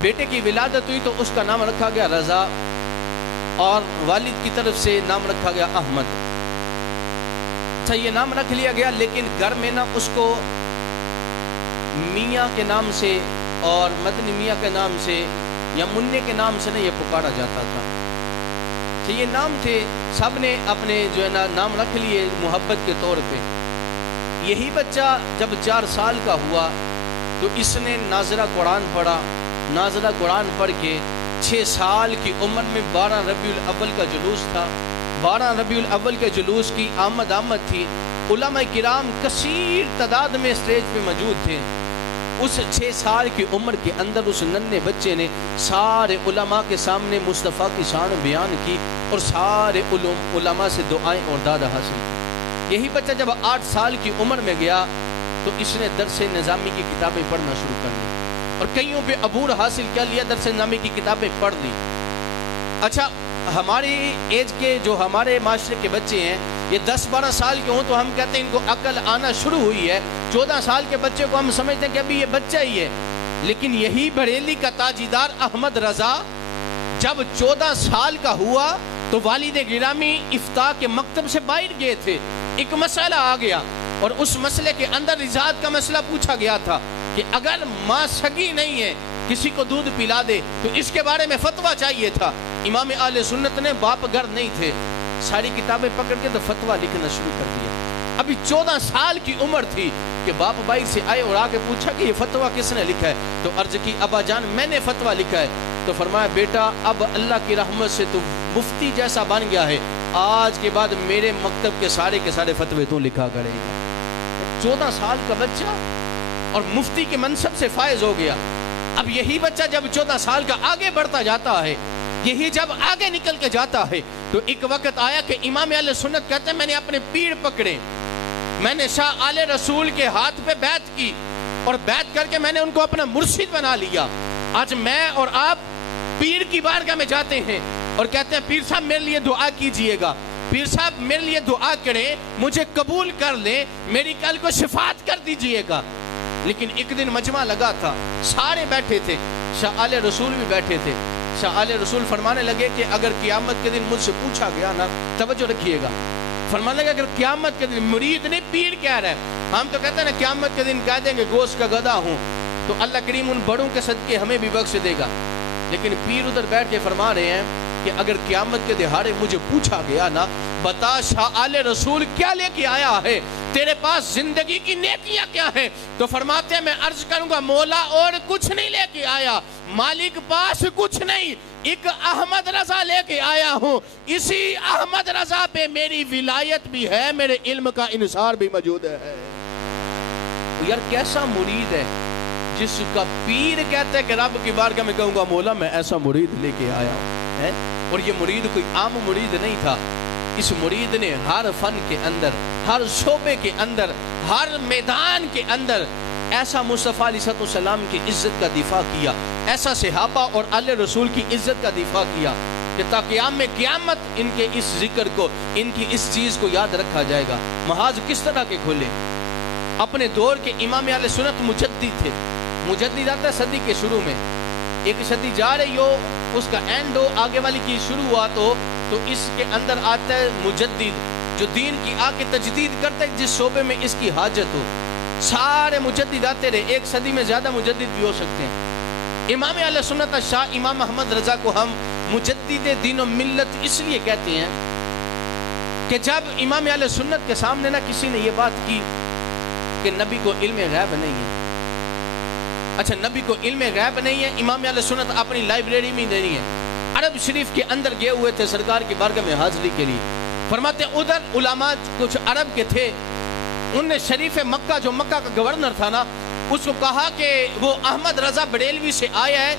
بیٹے کی ولادت ہوئی تو اس کا نام رکھا گیا رضا، اور والد کی طرف سے نام رکھا گیا احمد۔ اچھا یہ نام رکھ لیا گیا، لیکن گھر میں نا اس کو میاں کے نام سے اور مدنی میاں کے نام سے یا منع کے نام سے نہ یہ پکارا جاتا تھا۔ تو یہ نام تھے، سب نے اپنے جو ہے نا نام رکھ لیے محبت کے طور پہ۔ یہی بچہ جب 4 سال کا ہوا تو اس نے ناظرہ قرآن پڑھا۔ ناظرہ قرآن پڑھ کے 6 سال کی عمر میں 12 ربیع الاول کا جلوس تھا۔ 12 ربیع الاول کے جلوس کی آمد تھی۔ علماء کرام کثیر تعداد میں اسٹیج پہ موجود تھے۔ اس 6 سال کی عمر کے اندر اس ننھے بچے نے سارے علماء کے سامنے مصطفیٰ کی شان بیان کی اور سارے علماء سے دعائیں اور داد حاصل کی۔ یہی بچہ جب 8 سال کی عمر میں گیا تو اس نے درس نظامی کی کتابیں پڑھنا شروع کر لی اور کئیوں پہ عبور حاصل کر لیا، درس نظامی کی کتابیں پڑھ لی۔ اچھا ہماری ایج کے جو ہمارے معاشرے کے بچے ہیں، یہ 10-12 سال کے ہوں تو ہم کہتے ہیں ان کو عقل آنا شروع ہوئی ہے۔ 14 سال کے بچے کو ہم سمجھتے ہیں کہ ابھی یہ بچہ ہی ہے، لیکن یہی بریلی کا تاجیدار احمد رضا جب 14 سال کا ہوا تو والد گرامی افتاء کے مکتب سے باہر گئے تھے۔ ایک مسئلہ آ گیا اور اس مسئلے کے اندر رضاعت کا مسئلہ پوچھا گیا تھا کہ اگر ماں سگی نہیں ہے کسی کو دودھ پلا دے تو اس کے بارے میں فتویٰ چاہیے تھا۔ امام اہل سنت نے باپ گھر نہیں تھے، ساری کتابیں پکڑ کے تو فتویٰ لکھنا شروع کر دیا۔ ابھی 14 سال کی عمر تھی کہ باپ باہر سے آئے اور آ کے پوچھا کہ یہ فتویٰ کس نے لکھا ہے؟ تو عرض کی ابا جان میں نے فتویٰ لکھا ہے۔ تو فرمایا بیٹا اب اللہ کی رحمت سے تو مفتی جیسا بن گیا ہے، آج کے بعد میرے مکتب کے سارے فتوے تو لکھا کرے گا۔ 14 سال کا بچہ اور مفتی کے منصب سے فائز ہو گیا۔ اب یہی بچہ جب 14 سال کا آگے بڑھتا جاتا ہے، یہی جب آگے نکل کے جاتا ہے تو ایک وقت آیا کہ امام اہل سنت کہتے ہیں میں نے اپنے پیر پکڑے، میں نے شاہ آل رسول کے ہاتھ پہ بیعت کی اور بیعت کر کے میں نے ان کو اپنا مرشد بنا لیا۔ آج میں اور آپ پیر کی بارگاہ میں جاتے ہیں اور کہتے ہیں پیر صاحب میرے لیے دعا کیجئے گا، پیر صاحب میرے لیے دعا کریں، مجھے قبول کر لیں، میری کل کو شفاعت کر دیجئے گا۔ لیکن ایک دن مجمع لگا تھا، سارے بیٹھے تھے، شاہ آل رسول بھی بیٹھے تھے۔ شاہ آل رسول فرمانے لگے کہ اگر قیامت کے دن مجھ سے پوچھا گیا نا، توجہ رکھیے گا، فرمانے لگا اگر قیامت کے دن مرید نہیں پیر کہہ رہا ہے، ہم تو کہتے ہیں نا قیامت کے دن کہہ دیں گے گوشت کا گدھا ہوں، تو اللہ کریم ان بڑوں کے صدقے ہمیں بھی بخش دے گا۔ لیکن پیر ادھر بیٹھ کے فرما رہے ہیں کہ اگر قیامت کے دہاڑے مجھے پوچھا گیا نا، بتا شاہ آل رسول کیا لے کے آیا ہے، تیرے پاس زندگی کی نیکیاں کیا ہیں؟ تو فرماتے ہیں میں عرض کروں گا مولا اور کچھ نہیں لے کے آیا، مالک پاس کچھ نہیں، ایک احمد رضا لے کے آیا ہوں، اسی احمد رضا پہ میری ولایت بھی ہے، میرے علم کا انحصار بھی موجود ہے۔ یار کیسا مرید ہے جس کا پیر کہتا ہے کہ رب کی بارگاہ میں کہوں گا مولا میں ایسا مرید لے کے آیا ہوں، اور یہ مرید کوئی عام مرید نہیں تھا۔ اس مرید نے ہر فن کے اندر، ہر شعبے کے اندر، ہر میدان کے اندر ایسا مصطفیٰ علیہ السلام کی عزت کا دفاع کیا، ایسا صحابہ اور آل رسول کی عزت کا دفاع کیا کہ تاکہ قیامت ان کے اس ذکر کو، ان کی اس چیز کو یاد رکھا جائے گا۔ محاذ کس طرح کے کھولے؟ اپنے دور کے امام اہل سنت مجدد تھے۔ مجدد آتا ہے صدی کے شروع میں، ایک صدی جا رہی ہو اس کا اینڈ ہو، آگے والی کی شروع ہوا تو اس کے اندر آتا ہے مجدد جو دین کی آ کے تجدید کرتا ہے جس شعبے میں اس کی حاجت ہو۔ سارے مجدد آتے رہے، ایک صدی میں زیادہ مجدد بھی ہو سکتے ہیں۔ امام اہل سنت شاہ امام احمد رضا کو ہم مجدد دین و ملت اس لیے کہتے ہیں کہ جب امام اہل سنت کے سامنے نہ کسی نے یہ بات کی کہ نبی کو علم غیب نہیں ہے، اچھا نبی کو علم غیب نہیں ہے، امام اہل سنت اپنی لائبریری میں نہیں ہے، عرب شریف کے اندر گئے ہوئے تھے سرکار کی بارگاہ میں حاضری کے لیے، فرماتے ہیں ادھر علماء کچھ عرب کے تھے، ان نے شریف مکہ جو مکہ کا گورنر تھا نا، اس کو کہا کہ وہ احمد رضا بریلوی سے آیا ہے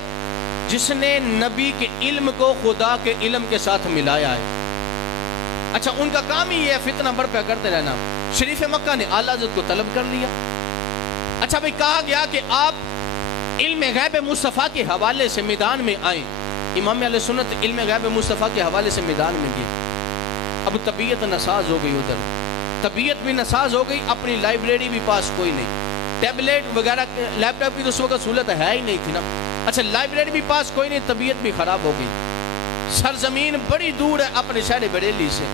جس نے نبی کے علم کو خدا کے علم کے ساتھ ملایا ہے۔ اچھا ان کا کام ہی ہے فتنہ برپا کرتے رہنا۔ شریف مکہ نے اعلیٰ حضرت کو طلب کر لیا۔ اچھا بھئی کہا گیا کہ آپ علم غیب مصطفیٰ کے حوالے سے میدان میں آئیں۔ امام اہل سنت علم غیب مصطفیٰ کے حوالے سے میدان میں گئے۔ اب طبیعت ناساز ہو گئی، ادھر طبیعت بھی ناساز ہو گئی، اپنی لائبریری بھی پاس کوئی نہیں، ٹیبلیٹ وغیرہ لیپ ٹاپ کی تو اس وقت سہولت ہے ہی نہیں تھی نا، اچھا لائبریری بھی پاس کوئی نہیں، طبیعت بھی خراب ہو گئی، سرزمین بڑی دور ہے اپنے شہر بریلی سے.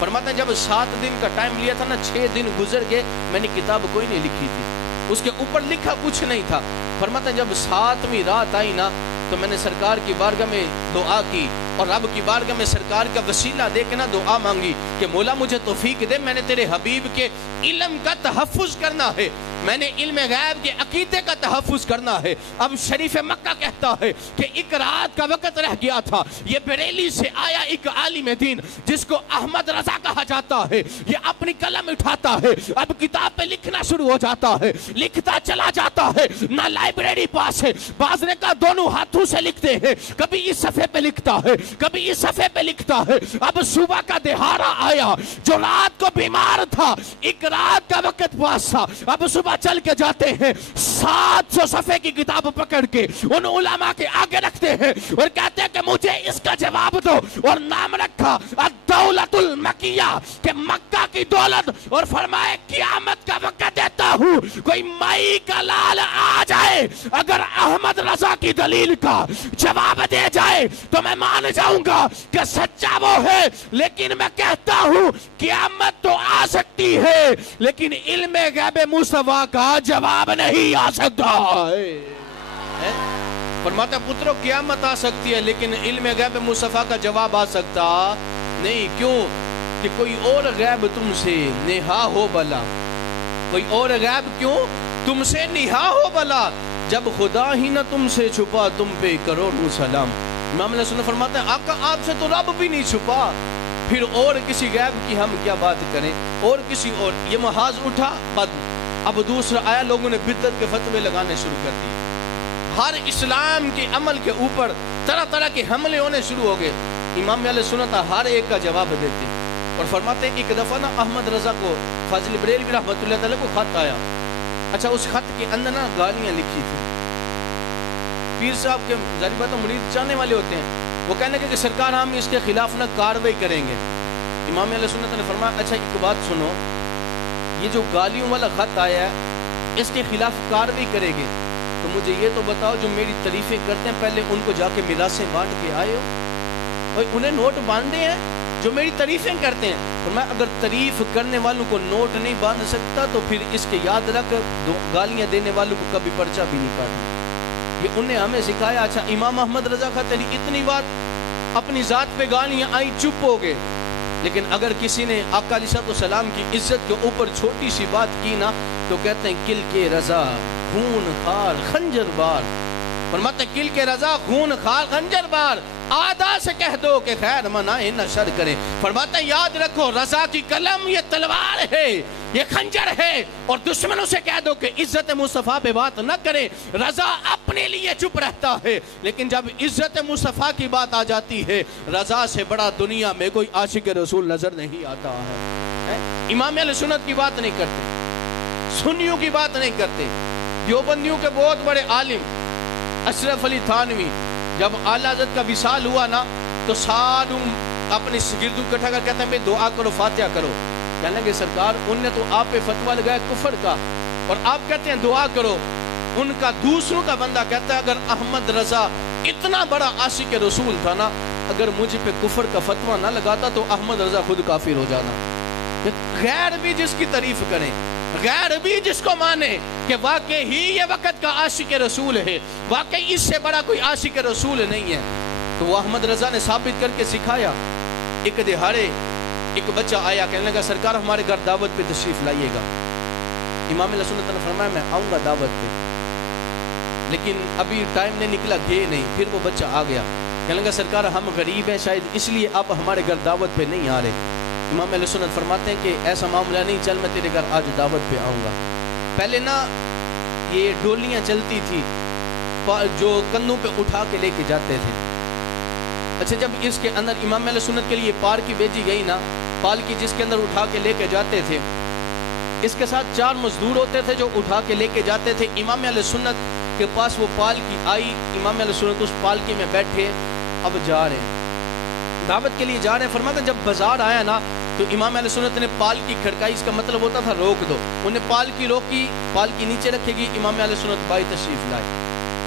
فرماتے ہیں جب 7 دن کا ٹائم لیا تھا نا، 6 دن گزر گئے، میں نے کتاب کوئی نہیں لکھی تھی، اس کے اوپر لکھا کچھ نہیں تھا. فرماتے ہیں جب 7ویں رات آئی نا تو میں نے سرکار کی بارگاہ میں دعا کی اور رب کی بارگاہ میں سرکار کا وسیلہ دے کے نا دعا مانگی کہ مولا مجھے توفیق دے، میں نے تیرے حبیب کے علم کا تحفظ کرنا ہے، میں نے علم غیب کے عقیدے کا تحفظ کرنا ہے. اب شریف مکہ کہتا ہے کہ ایک رات کا وقت رہ گیا تھا، یہ بریلی سے آیا ایک عالم دین جس کو احمد رضا کہا جاتا ہے، یہ اپنی قلم اٹھاتا ہے، اب کتاب پہ لکھنا شروع ہو جاتا ہے، لکھتا چلا جاتا ہے. نہ لائبریری پاس ہے، بعض نے کہا دونوں ہاتھوں سے لکھتے ہیں، کبھی اس صفحے پہ لکھتا ہے کبھی اس صفحے پہ لکھتا ہے. اب صبح کا دہارا آیا، جو رات کو بیمار تھا، ایک رات کا وقت پاس تھا، اب صبح چل کے جاتے ہیں، 700 صفحے کی کتاب پکڑ کے ان علماء کے آگے رکھتے ہیں اور کہتے ہیں کہ مجھے اس کا جواب دو، اور نام رکھا الدولت المکیہ کہ مکہ کی دولت، اور فرمائے قیامت کا وقت دیتا ہوں، کوئی مائی کا لال آ جائے اگر احمد رضا کی دلیل کا جواب دے جائے تو میں مان جاؤں گا کہ سچا وہ ہے. لیکن میں کہتا ہوں قیامت تو آ سکتی ہے لیکن علم غیب مصطفیٰ کا جواب نہیں آ سکتا ہے. فرماتا پترو قیامت آ سکتی ہے لیکن علم غیب مصطفیٰ کا جواب آ سکتا نہیں. کیوں؟ کہ کوئی اور غیب تم سے نہا ہو بلا، کوئی اور غیب کیوں تم سے نہا ہو بلا، جب خدا ہی نہ تم سے چھپا تم پہ کروڑوں سلام. امام علیہ السلام فرماتے ہیں آقا آپ سے تو رب بھی نہیں چھپا، پھر اور کسی غیب کی ہم کیا بات کریں، اور کسی اور. یہ محاذ اٹھا بد. اب دوسرا آیا، لوگوں نے بدعت کے فتوے لگانے شروع کر دیے، ہر اسلام کے عمل کے اوپر طرح طرح کے حملے ہونے شروع ہو گئے. امام علیہ سنت ہر ایک کا جواب دیتے اور فرماتے ہیں ایک دفعہ نا احمد رضا کو فاضل بریلوی رحمۃ اللہ تعالیٰ کو خط آیا. اچھا اس خط کے اندر نا گالیاں لکھی تھی. پیر صاحب کے ظاہر بات مرید چاہنے والے ہوتے ہیں، وہ کہنے لگے کہ سرکار ہم اس کے خلاف نہ کارروائی کریں گے. امام علیہ سنت نے فرمایا اچھا ایک بات سنو، یہ جو گالیوں والا خط آیا ہے اس کے خلاف کارروائی کرے گے تو مجھے یہ تو بتاؤ جو میری تعریفیں کرتے ہیں پہلے ان کو جا کے میراثیں بانٹ کے آئے ہو؟ اور انہیں نوٹ باندھے ہیں جو میری تعریفیں کرتے ہیں. فرمایا اگر تعریف کرنے والوں کو نوٹ نہیں باندھ سکتا تو پھر اس کے یاد رکھ گالیاں دینے والوں کو کبھی پرچہ بھی نہیں کاٹنا. یہ انہیں ہمیں سکھایا. اچھا امام احمد رضا کہتے ہیں اتنی بات اپنی ذات پہ گالیاں آئی چپ ہو گئے، لیکن اگر کسی نے آقا علیہ السلام کی عزت کے اوپر چھوٹی سی بات کی نا تو کہتے ہیں کل کے رضا خون خار خنجر بار. فرماتے ہیں کل کے رضا خون خار خنجر بار، آدھا سے کہہ دو کہ خیر منائے نہ شر کرے. فرماتے ہیں یاد رکھو رضا کی قلم یہ تلوار ہے، یہ خنجر ہے، اور دشمنوں سے کہہ دو کہ عزت مصطفیٰ پہ بات نہ کرے. رضا اپنے لیے چپ رہتا ہے لیکن جب عزت مصطفیٰ کی بات آ جاتی ہے رضا سے بڑا دنیا میں کوئی عاشق رسول نظر نہیں آتا ہے. امام علیہ سنت کی بات نہیں کرتے، سنیوں کی بات نہیں کرتے. دیوبندیوں کے بہت بڑے عالم اشرف علی تھانوی جب اعلیٰ حضرت کا وصال ہوا نا تو ساروں اپنے شاگردوں اکٹھا کر کہتے ہیں بھئی دعا کرو فاتحہ کرو. کہنے لگے سرکار ان نے تو آپ پہ فتویٰ لگایا کفر کا اور آپ کہتے ہیں دعا کرو. ان کا دوسروں کا بندہ کہتا ہے اگر احمد رضا اتنا بڑا عاشق رسول تھا نا، اگر مجھ پہ کفر کا فتویٰ نہ لگاتا تو احمد رضا خود کافر ہو جانا. غیر بھی جس کی تعریف کریں، غیر بھی جس کو مانے کہ واقعی ہی یہ وقت کا عاشق رسول ہے، واقعی اس سے بڑا کوئی عاشق رسول نہیں ہے، تو وہ احمد رضا نے ثابت کر کے سکھایا. ایک دہاڑے ایک بچہ آیا کہنے لگا سرکار ہمارے گھر دعوت پہ تشریف لائیے گا. امام علیہ سنت نے فرمایا میں آؤں گا دعوت پہ، لیکن ابھی ٹائم نہیں نکلا گئے نہیں. پھر وہ بچہ آ گیا کہنے لگا سرکار ہم غریب ہیں شاید اس لیے آپ ہمارے گھر دعوت پہ نہیں آ رہے. امام علیہ سنت فرماتے ہیں کہ ایسا معاملہ نہیں، چل میں تیرے گھر آج دعوت پہ آؤں گا. پہلے نا یہ ڈولیاں چلتی تھی جو کندھوں پہ اٹھا کے لے کے جاتے تھے. اچھا جب اس کے اندر امام علیہ سنت کے لیے پالکی بھیجی گئی نا، پالکی جس کے اندر اٹھا کے لے کے جاتے تھے، اس کے ساتھ 4 مزدور ہوتے تھے جو اٹھا کے لے کے جاتے تھے. امام علیہ سنت کے پاس وہ پالکی آئی، امام علیہ سنت اس پالکی میں بیٹھے، اب جا رہے ہیں دعوت کے لیے جا رہے ہیں. فرماتے ہیں جب بازار آیا نا تو امام علیہ سنت نے پالکی کھڑکائی، اس کا مطلب ہوتا تھا روک دو. انہیں پالکی روکی، پالکی نیچے رکھے گی، امام علیہ سنت بائی تشریف لائے.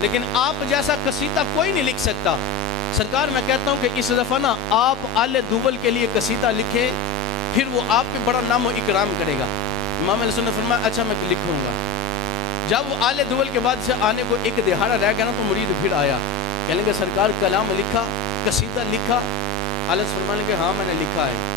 لیکن آپ جیسا قصیدہ کوئی نہیں لکھ سکتا۔ سرکار میں کہتا ہوں کہ اس دفعہ نا آپ آل دول کے لیے قصیدہ لکھیں، پھر وہ آپ پہ بڑا نام و اکرام کرے گا۔ امام علیہ السلام نے فرمایا اچھا میں لکھوں گا۔ جب وہ آل دول کے بعد سے آنے کو ایک دہاڑا رہ گیا نا تو مرید پھر آیا، کہنے کہ سرکار کلام لکھا، قصیدہ لکھا؟ آل فرمانے کہ ہاں میں نے لکھا ہے۔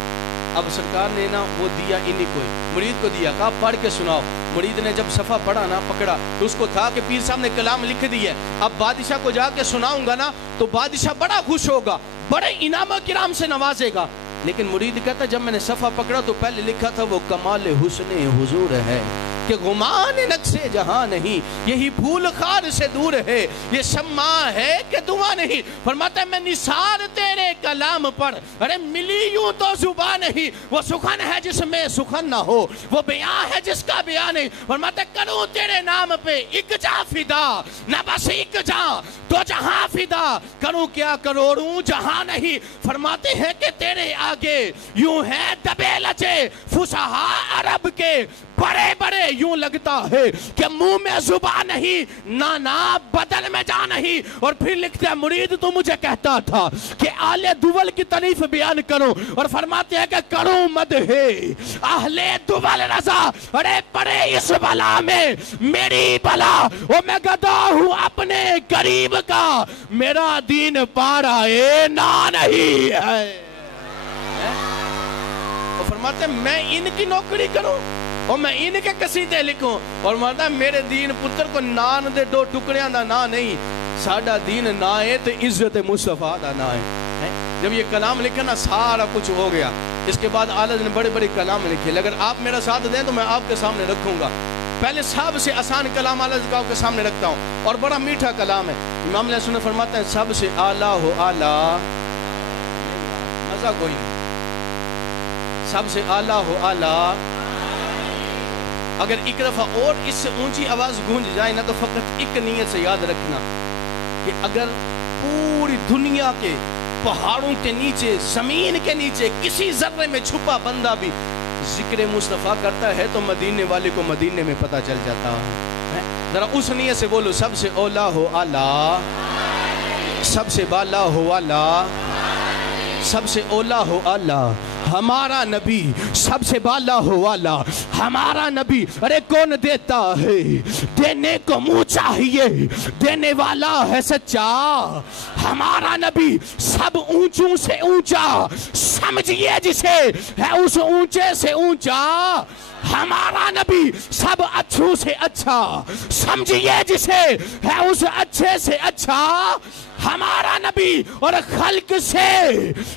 اب سرکار نے نا وہ دیا انہی کو، مرید کو دیا، کہا پڑھ کے سناؤ۔ مرید نے جب صفحہ پڑھا نا پکڑا تو اس کو تھا کہ پیر صاحب نے کلام لکھ دیا، اب بادشاہ کو جا کے سناؤں گا نا تو بادشاہ بڑا خوش ہوگا، بڑے انعام و کرام سے نوازے گا۔ لیکن مرید کہتا جب میں نے صفحہ پکڑا تو پہلے لکھا تھا وہ کمال حسن حضور ہے کہ غمان نقص جہاں نہیں، یہی پھول خار سے دور ہے، یہ شمع ہے کہ دعا نہیں۔ فرماتا ہے میں نثار تیرے کلام پر، ارے ملی یوں تو زبان نہیں، وہ سخن ہے جس میں سخن نہ ہو، وہ بیان ہے جس کا بیان نہیں۔ فرماتا ہے کروں تیرے نام پہ ایک جاں فدا، نہ بس ایک جاں تو جہاں فدا، کروں کیا کروڑوں جہاں نہیں۔ فرماتے ہیں کہ تیرے آگے یوں ہے دبے لچے فصحا عرب کے بڑے بڑے، یوں لگتا ہے کہ منہ میں زبان نہیں، نانا بدن میں جان نہیں۔ اور پھر لکھتے ہیں مرید تو مجھے کہتا تھا کہ آل دول کی تعریف بیان کروں، اور فرماتے ہیں کہ کروں مدح اہل دول رضا، ارے پڑے اس بلا میں میری بلا، اور میں گدا ہوں اپنے قریب کا، میرا دین پارائے نہ نہیں ہے۔ اور فرماتے ہیں میں ان کی نوکری کروں اور میں ان کے قصیدے لکھوں، اور فرماتا ہے میرے دین پتر کو نان دے دو ٹکڑیاں دا نا نہیں، ساڈا دین نا ہے تو عزت مصطفیٰ دا نا ہے۔ جب یہ کلام لکھا نا سارا کچھ ہو گیا۔ اس کے بعد آلہ نے بڑے بڑے کلام لکھے، اگر آپ میرا ساتھ دیں تو میں آپ کے سامنے رکھوں گا۔ پہلے سب سے آسان کلام آلہ کا کے سامنے رکھتا ہوں، اور بڑا میٹھا کلام ہے۔ امام علیہ السلام فرماتے ہیں سب سے اعلیٰ ہو اعلیٰ، مزہ کوئی نہیں، سب سے اعلیٰ ہو اعلیٰ۔ اگر ایک دفعہ اور اس سے اونچی آواز گونج جائے نا تو فقط ایک نیت سے یاد رکھنا کہ اگر پوری دنیا کے پہاڑوں کے نیچے، زمین کے نیچے کسی ذرے میں چھپا بندہ بھی ذکر مصطفیٰ کرتا ہے تو مدینے والے کو مدینے میں پتہ چل جاتا ہے۔ ذرا اس نیت سے بولو سب سے اولا ہو اعلیٰ، سب سے بالا ہو اعلیٰ، سب سے اولا ہو اعلیٰ ہمارا نبی، سب سے بالا ہو والا ہمارا نبی۔ ارے کون دیتا ہے دینے کو منہ چاہیے، دینے والا ہے سچا ہمارا نبی، سب اونچوں سے اونچا سمجھئے جسے ہے اس اونچے سے اونچا ہمارا نبی، سب اچھوں سے اچھا سمجھئے جسے ہے اس اچھے سے اچھا ہمارا نبی، اور خلق سے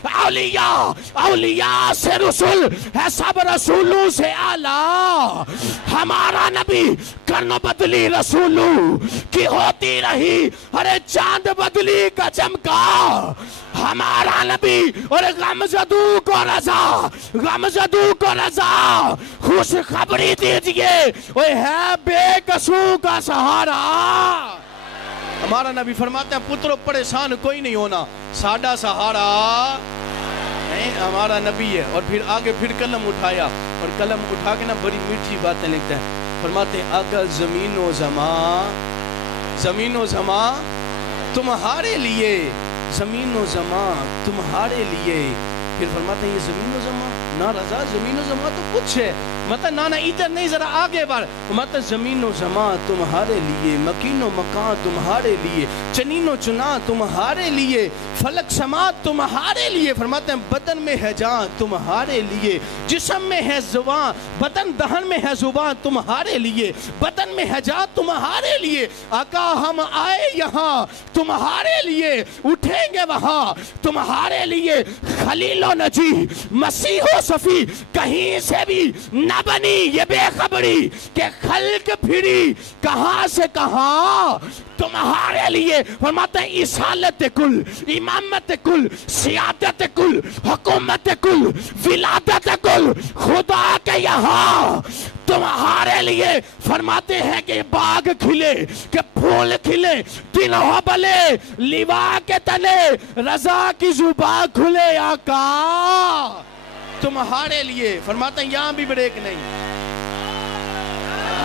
اولیاء، اولیاء سے رسول ہے، سب رسولوں سے اعلیٰ ہمارا نبی، کرن بدلی رسولوں کی ہوتی رہی، ارے چاند بدلی کا چمکا ہمارا نبی، اور غمزدوں کو رضا، غمزدوں کو رضا خوش خبری دیجئے، وہ ہے بے قصوں کا سہارا ہمارا نبی۔ فرماتے ہیں پتروں پریشان کوئی نہیں ہونا، ساڈا سہارا ہمارا نبی ہے۔ اور پھر آگے پھر قلم اٹھایا، اور قلم اٹھا کے نا بڑی میٹھی باتیں لکھتے ہیں۔ فرماتے ہیں اگر زمین و زمان، زمین و زمان تمہارے لیے، زمین و زمان تمہارے لیے، پھر فرماتے ہیں یہ زمین و زمان نہ رضا، زمین و زمان تو کچھ ہے، مطلب نانا ادھر نہیں ذرا آگے بڑھ، مطلب زمین و زمان تمہارے لیے، مکین و مکان تمہارے لیے، چنین و چنا تمہارے لیے، فلک سماعت تمہارے لیے۔ فرماتے ہیں بدن میں ہے جان تمہارے لیے، جسم میں ہے زبان، بدن دہن میں ہے زبان تمہارے لیے، بدن میں ہے جان تمہارے لیے۔ آقا ہم آئے یہاں تمہارے لیے، اٹھیں گے وہاں تمہارے لیے، خلیل و نجی مسیح و صفی کہیں سے بھی نہ بنی یہ بے خبری کہ خلق پھری کہاں سے کہاں تمہارے لیے۔ فرماتے ہیں اصالت کل، امامت کل، سیادت کل، حکومت کل، ولادت کل خدا کے یہاں تمہارے لیے۔ فرماتے ہیں کہ باغ کھلے، کہ پھول کھلے، دن ہو بلے لیوا کے تلے، رضا کی زبان کھلے آقا تمہارے لیے۔ فرماتے ہیں یہاں بھی بریک نہیں،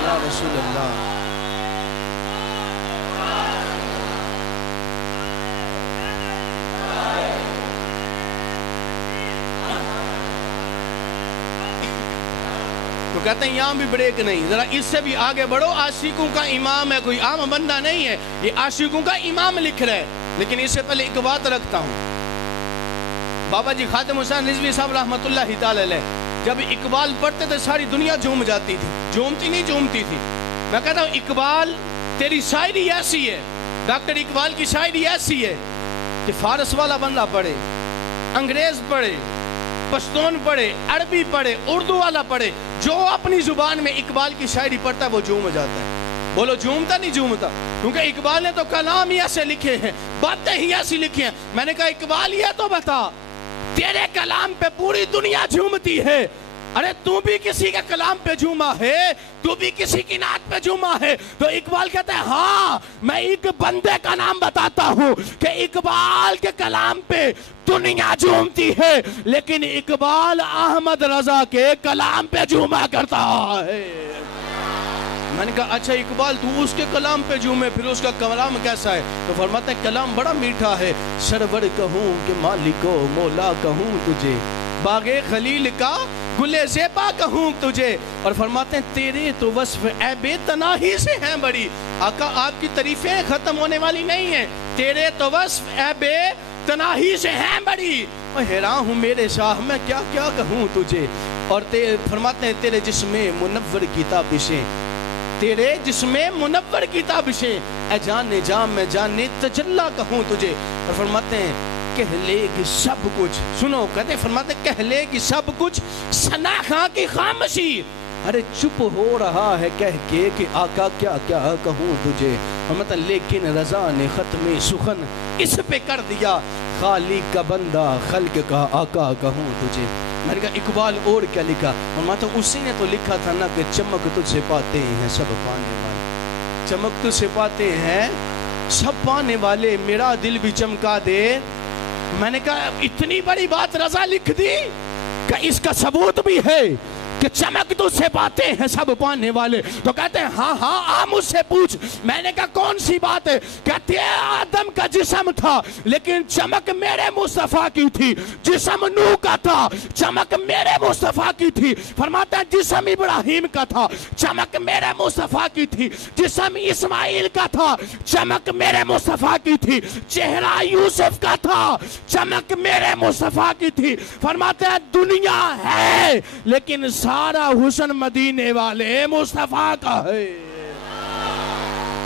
یا رسول اللہ کہتے ہیں یہاں بھی بریک نہیں، ذرا اس سے بھی آگے بڑھو، عاشقوں کا امام ہے، کوئی عام بندہ نہیں ہے، یہ عاشقوں کا امام لکھ رہا ہے۔ لیکن اس سے پہلے ایک بات رکھتا ہوں، بابا جی خاتم حسین رضوی صاحب رحمۃ اللہ تعالی علیہ جب اقبال پڑھتے تھے ساری دنیا جھوم جاتی تھی، جھومتی تھی۔ میں کہتا ہوں اقبال تیری شاعری ایسی ہے، ڈاکٹر اقبال کی شاعری ایسی ہے کہ فارس والا بندہ پڑھے، انگریز پڑھے، پشتون پڑھے، عربی پڑھے، اردو والا پڑھے، جو اپنی زبان میں اقبال کی شاعری پڑھتا ہے وہ جھوم جاتا ہے۔ بولو جھومتا نہیں جھومتا؟ کیونکہ اقبال نے تو کلام ہی ایسے لکھے ہیں، باتیں ہی ایسی لکھی ہیں۔ میں نے کہا اقبال یہ تو بتا، تیرے کلام پہ پوری دنیا جھومتی ہے، ارے تو بھی کسی کے کلام پہ جھوما ہے، تو بھی کسی کی نعت پہ جھوما ہے؟ تو اقبال کہتا ہے ہاں میں ایک بندے کا نام بتاتا ہوں کہ اقبال کے کلام پہ دنیا جھومتی ہے، لیکن اقبال احمد رضا کے کلام پہ جھوما کرتا ہے۔ میں نے کہا اچھا اقبال تو اس کے کلام پہ جھومے، پھر اس کا کلام کیسا ہے؟ تو فرماتے ہیں کلام بڑا میٹھا ہے، سرور کہوں کہ مالک و مولا کہوں تجھے، باغ خلیل کا گلے زیبا کہوں تجھے، اور فرماتے ہیں تیرے تو وصف عیب تناہی سے ہیں بڑی۔ آقا آپ کی تعریفیں ختم ہونے والی نہیں ہیں، تیرے تو وصف عیب تناہی سے ہیں بڑی، اور حیران ہوں میرے شاہ میں کیا کیا کہوں تجھے۔ اور فرماتے ہیں تیرے جسم منور کی تابشیں، تیرے جسم منور کی تابشیں، اے جانے جام میں جانے تجلا کہوں تجھے۔ اور فرماتے ہیں کہہ لے گی سب کچھ، سنو کہتے فرماتے کہہ لے گی سب کچھ ثنا خاں کی خاموشی، ارے چپ ہو رہا ہے کہہ کے کہ آقا کیا کیا کہوں تجھے۔ فرماتے لیکن رضا نے ختم سخن اس پہ کر دیا، خالق کا بندہ خلق کا آقا کہوں تجھے۔ میں نے کہا اقبال اور کیا لکھا؟ فرماتا اسی نے تو لکھا تھا نا کہ چمک تجھ سے پاتے ہیں سب پانے والے، چمک تجھ سے پاتے ہیں سب پانے والے، میرا دل بھی چمکا دے۔ میں نے کہا اتنی بڑی بات رضا لکھ دی کہ اس کا ثبوت بھی ہے کہ چمک تجھ سے پاتے ہیں سب پانے والے۔ تو کہتے ہیں ہاں ہاں آ مجھ سے پوچھ۔ میں نے کہا کون سی بات ہے؟ کہتے ہیں آدم کا جسم تھا لیکن چمک میرے مصطفیٰ کی تھی، جسم نوح کا تھا چمک میرے مصطفیٰ کی تھی۔ فرماتا ہے جسم ابراہیم کا تھا چمک میرے مصطفیٰ کی تھی، جسم اسماعیل کا تھا چمک میرے مصطفیٰ کی تھی، چہرہ یوسف کا تھا چمک میرے مصطفیٰ کی تھی۔ فرماتے ہیں دنیا ہے لیکن سارا حسن مدینے والے مصطفیٰ کا ہے۔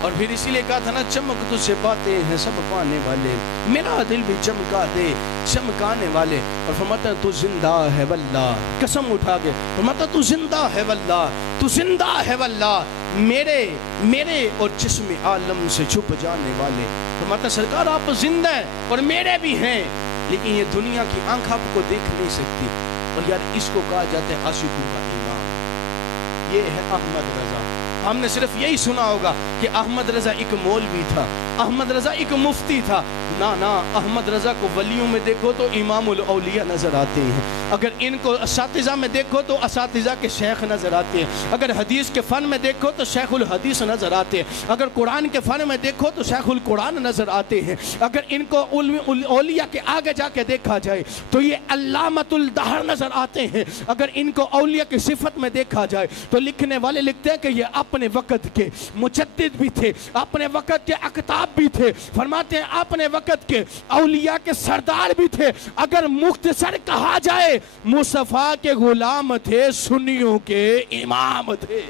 اور پھر اسی لئے کہا تھا نا چمک تجھ سے پاتے ہیں سب پانے والے، میرا دل بھی چمکا دے چمکانے والے۔ اور فرماتا ہے تو زندہ ہے واللہ، قسم اٹھا کے فرماتا تو زندہ ہے واللہ، تو زندہ ہے واللہ، میرے اور جسم عالم سے چھپ جانے والے۔ فرماتا سرکار آپ زندہ ہیں اور میرے بھی ہیں، لیکن یہ دنیا کی آنکھ آپ کو دیکھ نہیں سکتی۔ اور یار اس کو کہا جاتا ہے عاشقوں کا امام، یہ ہے احمد رضا۔ ہم نے صرف یہی سنا ہوگا کہ احمد رضا ایک مولوی تھا، احمد رضا ایک مفتی تھا، نا احمد رضا کو ولیوں میں دیکھو تو امام الاولیاء نظر آتے ہیں، اگر ان کو اساتذہ میں دیکھو تو اساتذہ کے شیخ نظر آتے ہیں، اگر حدیث کے فن میں دیکھو تو شیخ الحدیث نظر آتے ہیں، اگر قرآن کے فن میں دیکھو تو شیخ القرآن نظر آتے ہیں، اگر ان کو اولیاء کے آگے جا کے دیکھا جائے تو یہ علامۃ الدہر نظر آتے ہیں، اگر ان کو اولیاء کی صفت میں دیکھا جائے تو لکھنے والے لکھتے ہیں کہ یہ اپنے وقت کے مجدد بھی تھے، اپنے وقت کے اقطاب بھی تھے، فرماتے ہیں اپنے وقت کے اولیاء کے سردار بھی تھے، اگر مختصر کہا جائے مصطفیٰ کے غلام تھے، سنیوں کے امام تھے۔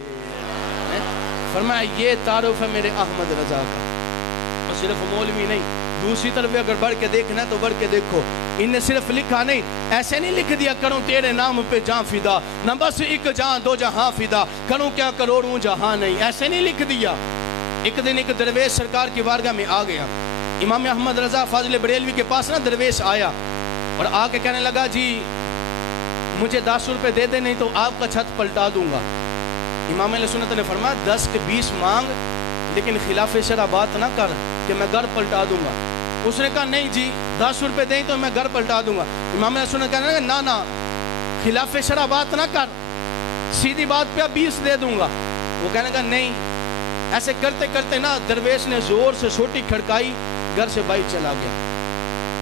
فرمایا یہ تعارف ہے میرے احمد رضا کا، اور صرف مولوی نہیں، دوسری طرف اگر بڑھ کے دیکھنا ہے تو بڑھ کے دیکھو، ان نے صرف لکھا نہیں، ایسے نہیں لکھ دیا کروں تیرے نام پہ جان فدا، نہ بس ایک جان دو جہاں فدا، کروں کیا کروڑوں جہاں نہیں، ایسے نہیں لکھ دیا۔ ایک دن ایک درویش سرکار کی بارگاہ میں آ گیا، امام احمد رضا فاضل بریلوی کے پاس نا درویش آیا اور آ کے کہنے لگا جی مجھے 10 روپے دے دے نہیں تو آپ کا چھت پلٹا دوں گا۔ امام علیہ سنت نے فرمایا 10 کے 20 مانگ لیکن خلاف شرع بات نہ کر کہ میں گھر پلٹا دوں گا۔ اس نے کہا نہیں جی 10 روپے دیں تو میں گھر پلٹا دوں گا۔ امام علیہ سنت کہنے لگا نہ خلاف شرع بات نہ کر، سیدھی بات پہ 20 دے دوں گا۔ وہ کہنے لگا نہیں، ایسے کرتے کرتے نا درویش نے زور سے سوٹی کھڑکائی، گھر سے بائی چلا گیا۔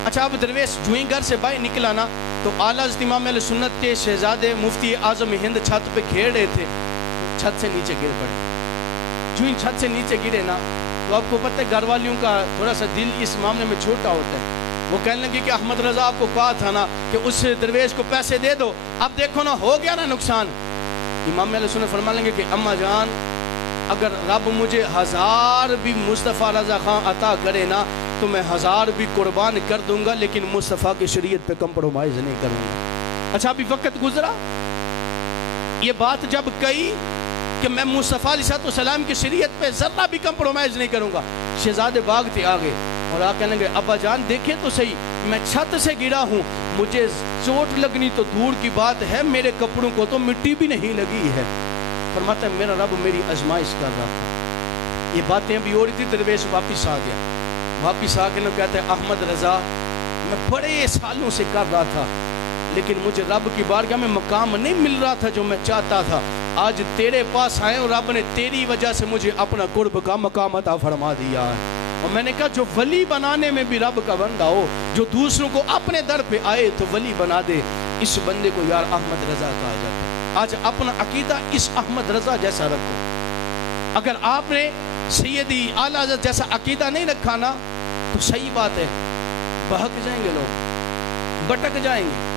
اچھا اب درویش جو ہی گھر سے بائی نکلا نا تو اعلیٰ حضرت امام علیہ سنت کے شہزادے مفتی اعظم ہند چھت پہ کھیل رہے تھے، چھت سے نیچے گر پڑے. جو ہی چھت سے نیچے گرے نا تو آپ کو پتہ ہے گھر والیوں کا تھوڑا سا دل اس معاملے میں چھوٹا ہوتا ہے. وہ کہنے لگے کہ احمد رضا آپ کو کہا تھا نا کہ اس درویش کو پیسے دے دو, اب دیکھو نا ہو گیا نا نقصان. امام علیہ سنت فرما لیں گے کہ اماں جان اگر رب مجھے 1000 بھی مصطفیٰ رضا خان عطا کرے نا تو میں 1000 بھی قربان کر دوں گا, لیکن مصطفیٰ کی شریعت پہ کمپرومائز نہیں کروں گا. اچھا ابھی وقت گزرا, یہ بات جب کہی کہ میں مصطفیٰ علیہ السلام کی شریعت پہ ذرہ بھی کمپرومائز نہیں کروں گا, شہزادے باغ تھے آگے اور آپ کہنے گے ابا جان دیکھیں تو صحیح, میں چھت سے گرا ہوں, مجھے چوٹ لگنی تو دور کی بات ہے, میرے کپڑوں کو تو مٹی بھی نہیں لگی ہے. فرماتا ہے میرا رب میری آزمائش کر رہا تھا. یہ باتیں ابھی ہو رہی تھی, درویش واپس آ گیا. واپس آ کے نا کہتے ہیں احمد رضا میں بڑے سالوں سے کر رہا تھا لیکن مجھے رب کی بارگاہ میں مقام نہیں مل رہا تھا جو میں چاہتا تھا. آج تیرے پاس آئے اور رب نے تیری وجہ سے مجھے اپنا قرب کا مقام عطا فرما دیا ہے. اور میں نے کہا جو ولی بنانے میں بھی رب کا بندہ ہو, جو دوسروں کو اپنے در پہ آئے تو ولی بنا دے, اس بندے کو یار احمد رضا کہا جاتا ہے. آج اپنا عقیدہ اس احمد رضا جیسا رکھو. اگر آپ نے سیدی اعلیٰ حضرت جیسا عقیدہ نہیں رکھا نا تو صحیح بات ہے بہک جائیں گے لوگ, بٹک جائیں گے.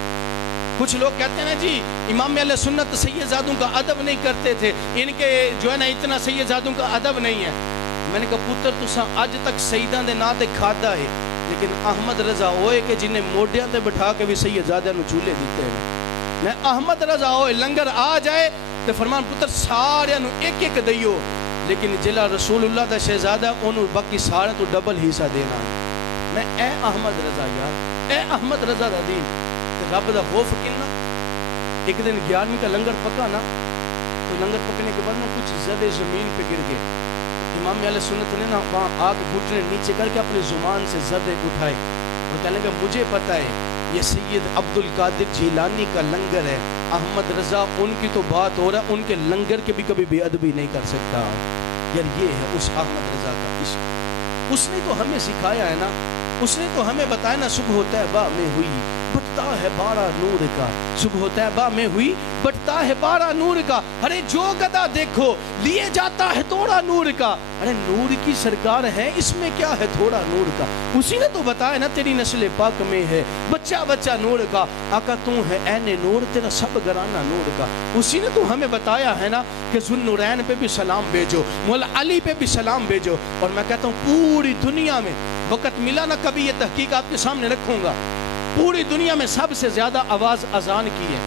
کچھ لوگ کہتے ہیں نا جی امام اہل سنت سیدزادوں کا ادب نہیں کرتے تھے, ان کے جو ہے نا اتنا سیدزادوں کا ادب نہیں ہے. میں نے کہا پتر تساں اج تک سیداں دے نا تے کھادا ہے, لیکن احمد رضا ہوئے کہ جنہیں موڈیاں تے بٹھا کے بھی سیدزادہ نو چولے دیتے ہیں. میں احمد رضا ہوئے لنگر آ جائے تے فرمان پتر سارے نو ایک ایک دیو, لیکن جلا رسول اللہ دا شہزادہ انہوں باقی سارے تو ڈبل حصہ دینا. میں اے احمد رضا یار, اے احمد رضا دا دین رب دا خوف کنا. ایک دن 11ویں کا لنگر پکا نا تو لنگر پکنے کے بعد نا کچھ زدے زمین پہ گر گئے. امام علیہ سنت نے نا وہاں آگ گھٹنے نیچے کر کے اپنے زمان سے زدے اٹھائے اور کہنے لگا مجھے پتہ ہے یہ سید عبد القادر جیلانی کا لنگر ہے, احمد رضا ان کی تو بات ہو رہا ہے, ان کے لنگر کے بھی کبھی بے ادبی نہیں کر سکتا. یار یہ ہے اس احمد رضا کا عشق. اس نے تو ہمیں سکھایا ہے نا, اس نے تو ہمیں بتایا نا صبح طیبہ میں ہوئی بٹتا ہے بارہ نور کا, صبح طیبہ میں ہوئی بٹتا ہے بارہ نور کا. ارے جو گدا دیکھو لیے جاتا ہے تھوڑا نور کا, ارے نور کی سرکار ہے اس میں کیا ہے تھوڑا نور کا. اسی نے تو بتایا نا تیری نسل پاک میں ہے بچہ بچہ نور کا, آقا تو ہے عین نور تیرا سب گرانا نور کا. اسی نے تو ہمیں بتایا ہے نا کہ ذوالنورین پہ بھی سلام بھیجو, مولا علی پہ بھی سلام بھیجو. اور میں کہتا ہوں پوری دنیا میں وقت ملا نا کبھی یہ تحقیق آپ کے سامنے رکھوں گا, پوری دنیا میں سب سے زیادہ آواز اذان کی ہے,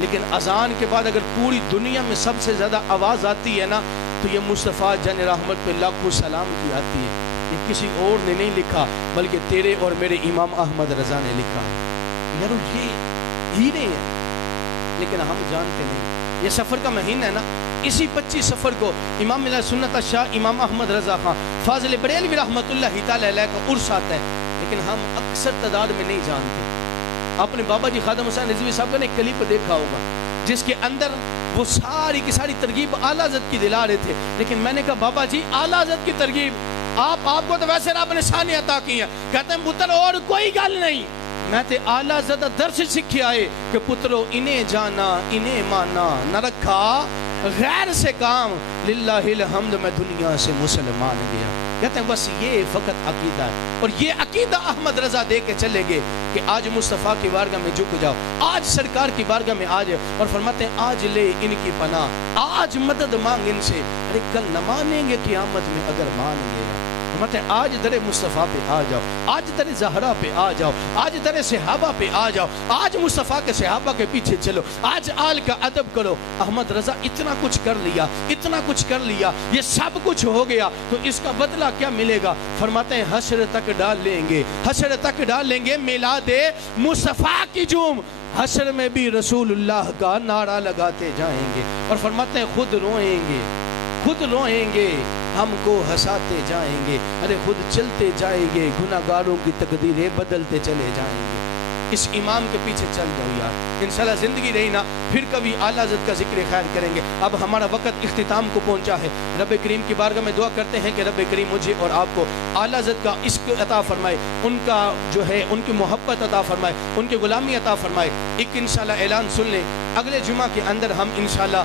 لیکن اذان کے بعد اگر پوری دنیا میں سب سے زیادہ آواز آتی ہے نا تو یہ مصطفیٰ جن رحمت پہ لاکھوں سلام کی آتی ہے. یہ کسی اور نے نہیں لکھا بلکہ تیرے اور میرے امام احمد رضا نے لکھا ہے. یار یہ ہیرے ہیں لیکن ہم جانتے نہیں. یہ سفر کا مہینہ ہے نا, اسی 25 سفر کو امام علیہ سنت شاہ امام احمد رضا خان فاضل بریلوی رحمۃ اللہ تعالی علیہ کا عرس آتا ہے, لیکن ہم اکثر تعداد میں نہیں جانتے. آپ نے بابا جی خادم حسین رضوی صاحب کا نے کلپ دیکھا ہوگا جس کے اندر وہ ساری کی ساری ترغیب اعلیٰ حضرت کی دلا رہے تھے, لیکن میں نے کہا بابا جی اعلیٰ حضرت کی ترغیب آپ کو تو ویسے رب نے شان عطا کی ہے. کہتے ہیں پتر اور کوئی گل نہیں, میں تے اعلیٰ حضرت درس سیکھے آئے کہ پترو انہیں جانا انہیں مانا نہ رکھا غیر سے کام, للہ الحمد میں دنیا سے مسلمان گیا. کہتے ہیں بس یہ فقط عقیدہ ہے, اور یہ عقیدہ احمد رضا دے کے چلے گئے کہ آج مصطفیٰ کی بارگاہ میں جھک جاؤ, آج سرکار کی بارگاہ میں آ جاؤ, اور فرماتے ہیں آج لے ان کی پناہ, آج مدد مانگ ان سے, ارے کل نہ مانیں گے قیامت میں اگر مان گے. فرماتے ہیں آج در مصطفیٰ پہ آ جاؤ, آج در زہرا پہ آ جاؤ, آج در صحابہ پہ آ جاؤ, آج مصطفیٰ کے صحابہ کے پیچھے چلو, آج آل کا ادب کرو. احمد رضا اتنا کچھ کر لیا, اتنا کچھ کر لیا, یہ سب کچھ ہو گیا تو اس کا بدلہ کیا ملے گا؟ فرماتے ہیں حشر تک ڈال لیں گے, حشر تک ڈال لیں گے میلاد مصطفیٰ کی جوم, حشر میں بھی رسول اللہ کا نعرہ لگاتے جائیں گے. اور فرماتے ہیں خود روئیں گے, خود روئیں گے, ہم کو ہنساتے جائیں گے, ارے خود چلتے جائیں گے, گناہگاروں کی تقدیریں بدلتے چلے جائیں گے. اس امام کے پیچھے چل جاؤ یار, انشاءاللہ زندگی رہی نا پھر کبھی اعلیٰ حضرت کا ذکر خیر کریں گے. اب ہمارا وقت اختتام کو پہنچا ہے. رب کریم کی بارگاہ میں دعا کرتے ہیں کہ رب کریم مجھے اور آپ کو اعلیٰ حضرت کا عشق عطا فرمائے, ان کا جو ہے ان کی محبت عطا فرمائے, ان کی غلامی عطا فرمائے. ایک انشاءاللہ اعلان سن لیں, اگلے جمعہ کے اندر ہم انشاءاللہ